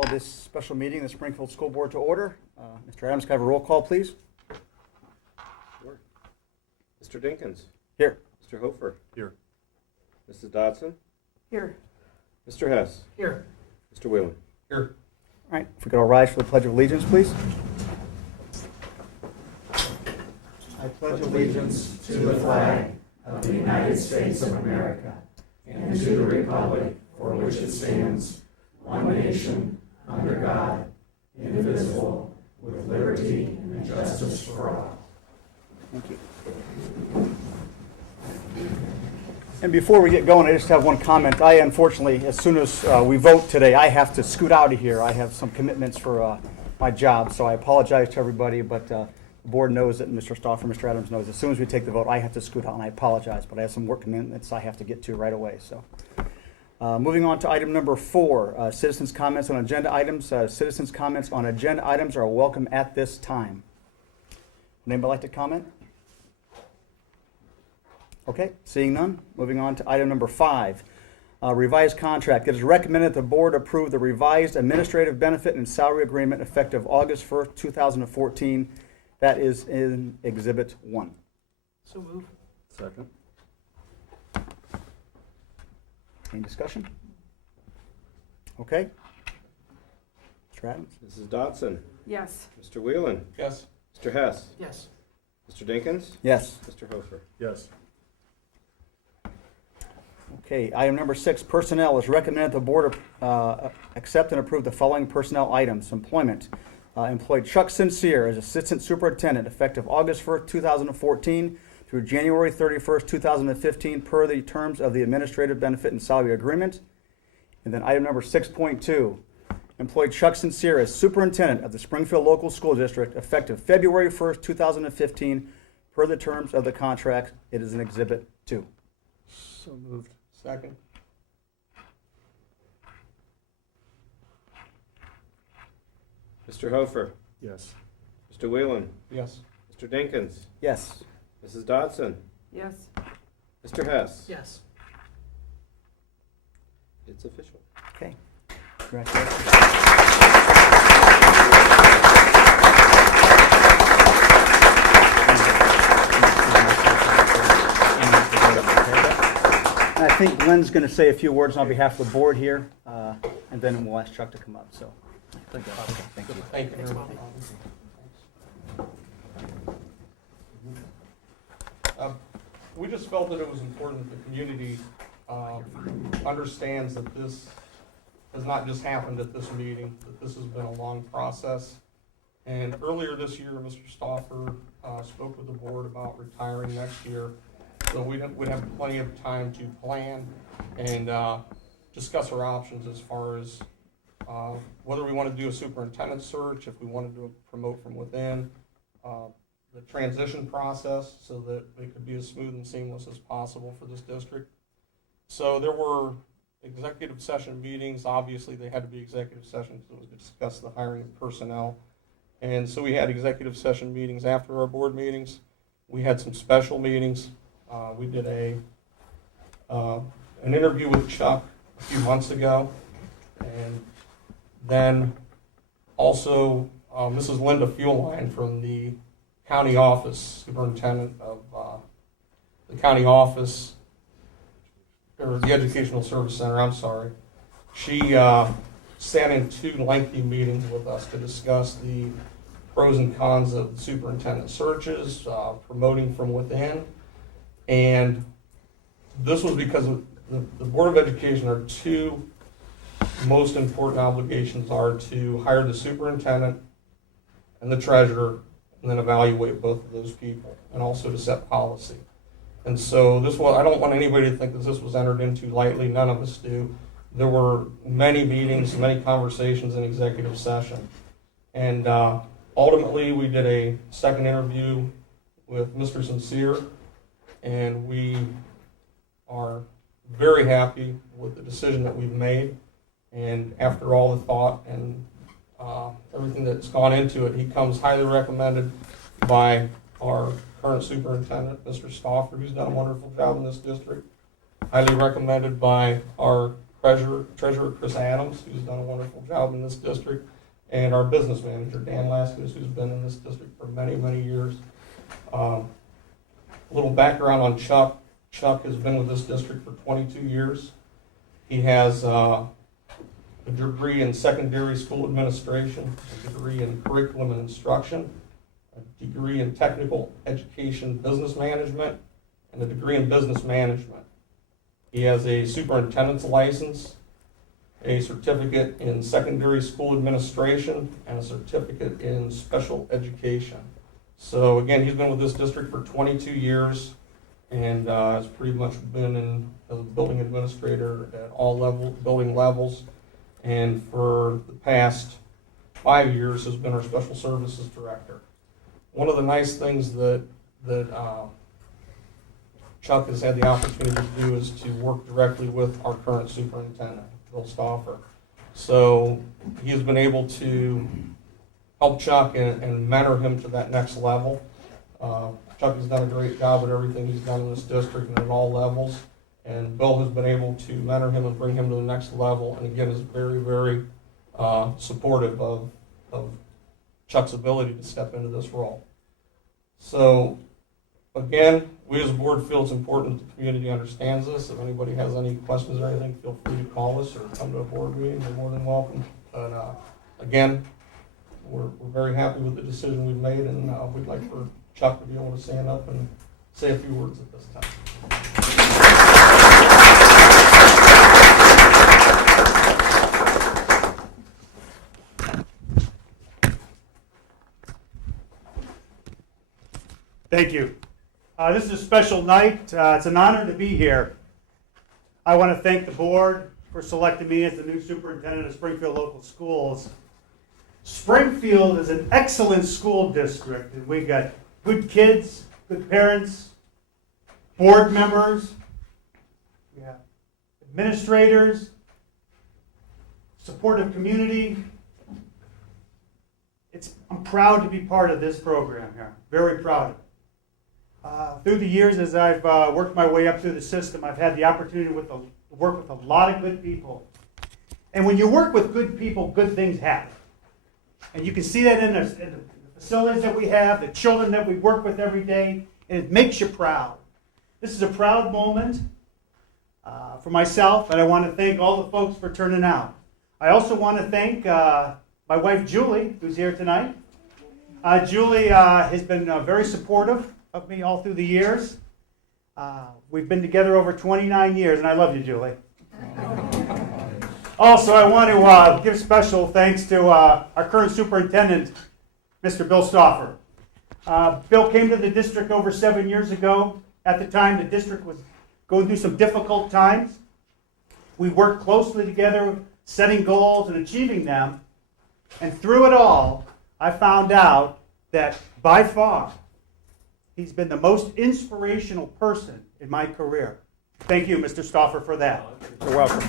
call this special meeting of the Springfield School Board to order. Mr. Adams, can I have a roll call, please? Sure. Mr. Dinkins. Here. Mr. Hofer. Here. Mrs. Dodson. Here. Mr. Hess. Here. Mr. Whalen. Here. All right, if we could all rise for the Pledge of Allegiance, please. I pledge allegiance to the flag of the United States of America and to the republic for which it stands, one nation, under God, indivisible, with liberty and justice for all. Thank you. And before we get going, I just have one comment. I, unfortunately, as soon as we vote today, I have to scoot out of here. I have some commitments for my job, so I apologize to everybody, but the board knows that Mr. Stauffer, Mr. Adams knows as soon as we take the vote, I have to scoot out, and I apologize, but I have some work commitments I have to get to right away. So, moving on to item number 4, citizens' comments on agenda items. Citizens' comments on agenda items are welcome at this time. Would anybody like to comment? Okay, seeing none, moving on to item number 5, revised contract. It is recommended that the board approve the revised administrative benefit and salary agreement effective August 1st, 2014. That is in Exhibit 1. So move. Second. Any discussion? Okay. Mr. Adams? Mrs. Dodson. Yes. Mr. Whalen. Yes. Mr. Hess. Yes. Mr. Dinkins. Yes. Mr. Hofer. Yes. Okay, item number 6, personnel. It is recommended the board accept and approve the following personnel items. Employment. Employed Chuck Sincere as Assistant Superintendent effective August 1st, 2014 through January 31st, 2015 per the terms of the Administrative Benefit and Salary Agreement. And then item number 6.2, employed Chuck Sincere as Superintendent of the Springfield Local School District effective February 1st, 2015 per the terms of the contract. It is in Exhibit 2. So moved. Second. Mr. Hofer. Yes. Mr. Whalen. Yes. Mr. Dinkins. Yes. Mrs. Dodson. Yes. Mr. Hess. Yes. It's official. Okay. Congratulations. And I think Glenn's going to say a few words on behalf of the board here, and then we'll ask Chuck to come up. So, thank you. Thank you. We just felt that it was important that the community understands that this has not just happened at this meeting, that this has been a long process. And earlier this year, Mr. Stauffer spoke with the board about retiring next year. So we'd have plenty of time to plan and discuss our options as far as whether we want to do a superintendent search, if we wanted to promote from within, the transition process so that it could be as smooth and seamless as possible for this district. So there were executive session meetings. Obviously, they had to be executive sessions because it was to discuss the hiring of personnel. And so we had executive session meetings after our board meetings. We had some special meetings. We did an interview with Chuck a few months ago, and then also Mrs. Linda Fuelline from the county office, superintendent of the county office, or the Educational Service Center, I'm sorry. She sat in 2 lengthy meetings with us to discuss the pros and cons of superintendent searches, promoting from within. And this was because of the Board of Education, our 2 most important obligations are to hire the superintendent and the treasurer, and then evaluate both of those people, and also to set policy. And so this one, I don't want anybody to think that this was entered into lightly. None of us do. There were many meetings, many conversations in executive session. And ultimately, we did a second interview with Mr. Sincere, and we are very happy with the decision that we've made. And after all the thought and everything that's gone into it, he comes highly recommended by our current superintendent, Mr. Stauffer, who's done a wonderful job in this district. Highly recommended by our Treasurer Chris Adams, who's done a wonderful job in this district, and our business manager, Dan Laskus, who's been in this district for many, many years. A little background on Chuck. Chuck has been with this district for 22 years. He has a degree in secondary school administration, a degree in curriculum and instruction, a degree in technical education business management, and a degree in business management. He has a superintendent's license, a certificate in secondary school administration, and a certificate in special education. So again, he's been with this district for 22 years and has pretty much been as a building administrator at all building levels. And for the past 5 years has been our special services director. One of the nice things that Chuck has had the opportunity to do is to work directly with our current superintendent, Bill Stauffer. So he has been able to help Chuck and mentor him to that next level. Chuck has done a great job at everything he's done in this district and at all levels. And Bill has been able to mentor him and bring him to the next level. And again, is very, very supportive of Chuck's ability to step into this role. So again, we as a board feel it's important that the community understands this. If anybody has any questions or anything, feel free to call us or come to a board meeting. You're more than welcome. But again, we're very happy with the decision we've made, and we'd like for Chuck to be able to stand up and say a few words at this time. Thank you. This is a special night. It's an honor to be here. I want to thank the board for selecting me as the new superintendent of Springfield Local Schools. Springfield is an excellent school district, and we've got good kids, good parents, board members, we have administrators, supportive community. I'm proud to be part of this program here, very proud of it. Through the years, as I've worked my way up through the system, I've had the opportunity to work with a lot of good people. And when you work with good people, good things happen. And you can see that in the facilities that we have, the children that we work with every day, and it makes you proud. This is a proud moment for myself, and I want to thank all the folks for turning out. I also want to thank my wife, Julie, who's here tonight. Julie has been very supportive of me all through the years. We've been together over 29 years, and I love you, Julie. Also, I want to give special thanks to our current superintendent, Mr. Bill Stauffer. Bill came to the district over 7 years ago. At the time, the district was going through some difficult times. We worked closely together, setting goals and achieving them. And through it all, I found out that by far, he's been the most inspirational person in my career. Thank you, Mr. Stauffer, for that. You're welcome.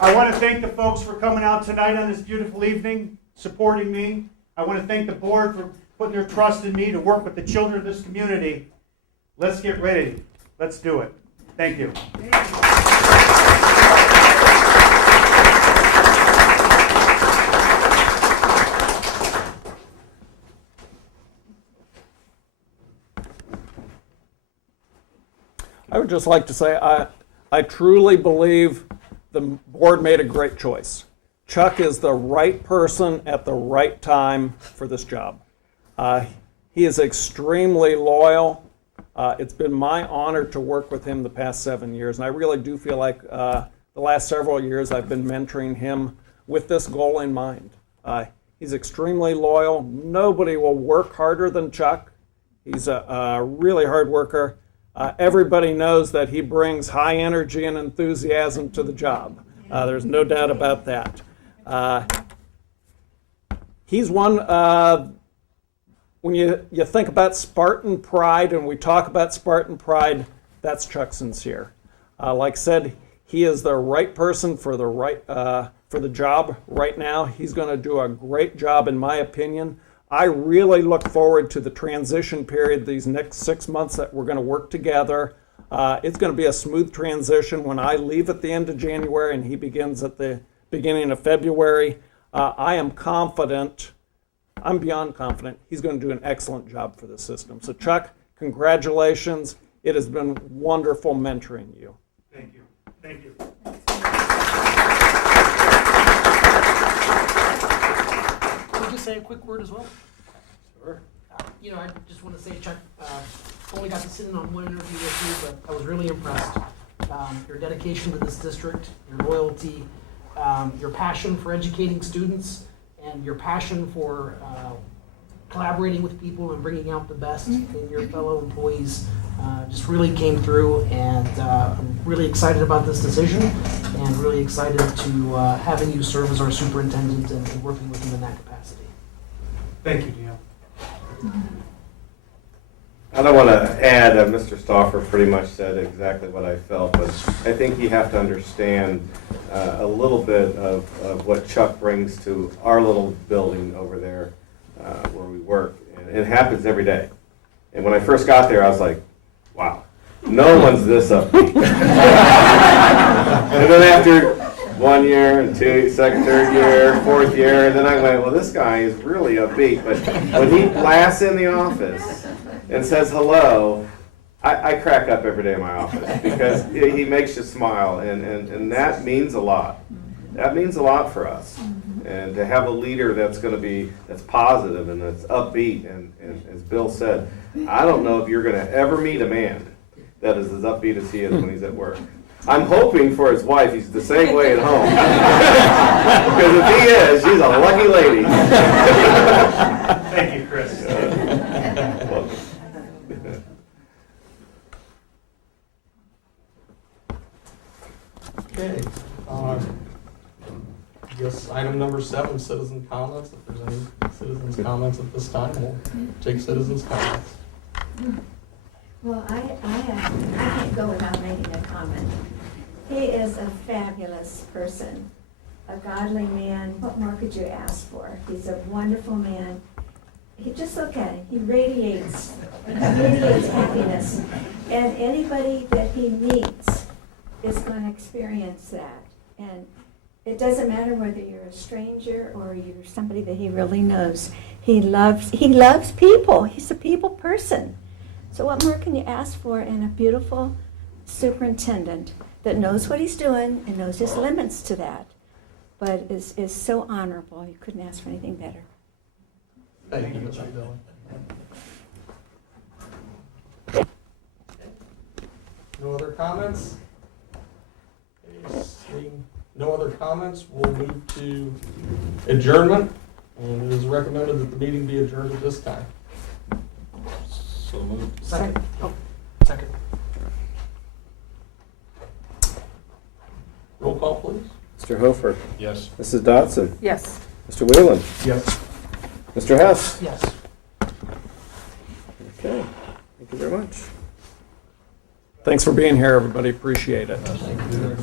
I want to thank the folks for coming out tonight on this beautiful evening, supporting me. I want to thank the board for putting their trust in me to work with the children of this community. Let's get ready. Let's do it. Thank you. I would just like to say I truly believe the board made a great choice. Chuck is the right person at the right time for this job. He is extremely loyal. It's been my honor to work with him the past 7 years, and I really do feel like the last several years I've been mentoring him with this goal in mind. He's extremely loyal. Nobody will work harder than Chuck. He's a really hard worker. Everybody knows that he brings high energy and enthusiasm to the job. There's no doubt about that. He's one, when you think about Spartan pride, and we talk about Spartan pride, that's Chuck Sincere. Like I said, he is the right person for the job right now. He's going to do a great job, in my opinion. I really look forward to the transition period, these next 6 months that we're going to work together. It's going to be a smooth transition when I leave at the end of January and he begins at the beginning of February. I am confident, I'm beyond confident, he's going to do an excellent job for the system. So Chuck, congratulations. It has been wonderful mentoring you. Thank you. Thank you. Can I just say a quick word as well? Sure. You know, I just want to say, Chuck, only got to sit in on one interview with you, but I was really impressed. Your dedication to this district, your loyalty, your passion for educating students, and your passion for collaborating with people and bringing out the best in your fellow employees just really came through, and I'm really excited about this decision and really excited to having you serve as our superintendent and working with him in that capacity. Thank you, Neil. I don't want to add, Mr. Stauffer pretty much said exactly what I felt, but I think you have to understand a little bit of what Chuck brings to our little building over there where we work. And it happens every day. And when I first got there, I was like, wow, no one's this upbeat. And then after 1 year and second, third year, fourth year, and then I went, well, this guy is really upbeat. But when he blasts in the office and says hello, I crack up every day in my office because he makes you smile, and that means a lot. That means a lot for us. And to have a leader that's positive and that's upbeat, and as Bill said, I don't know if you're going to ever meet a man that is as upbeat as he is when he's at work. I'm hoping for his wife he's the same way at home. Because if he is, she's a lucky lady. Thank you, Chris. Okay. I guess item number 7, citizen comments. If there's any citizens' comments at this time, we'll take citizens' comments. Well, I can't go without making a comment. He is a fabulous person, a godly man. What more could you ask for? He's a wonderful man. Just look at him. He radiates happiness. And anybody that he meets is going to experience that. And it doesn't matter whether you're a stranger or you're somebody that he really knows. He loves people. He's a people person. So what more can you ask for in a beautiful superintendent that knows what he's doing and knows his limits to that, but is so honorable? You couldn't ask for anything better. Thank you, Mr. Dillon. No other comments? Okay, seeing no other comments, we'll move to adjournment. And it is recommended that the meeting be adjourned at this time. So moved. Second. Oh, second. Roll call, please. Mr. Hofer, Yes. Mrs. Dodson, Yes. Mr. Whelan, Yes. Mr. Hess. Yes. Okay, thank you very much. Thanks for being here, everybody. Appreciate it. Thank you.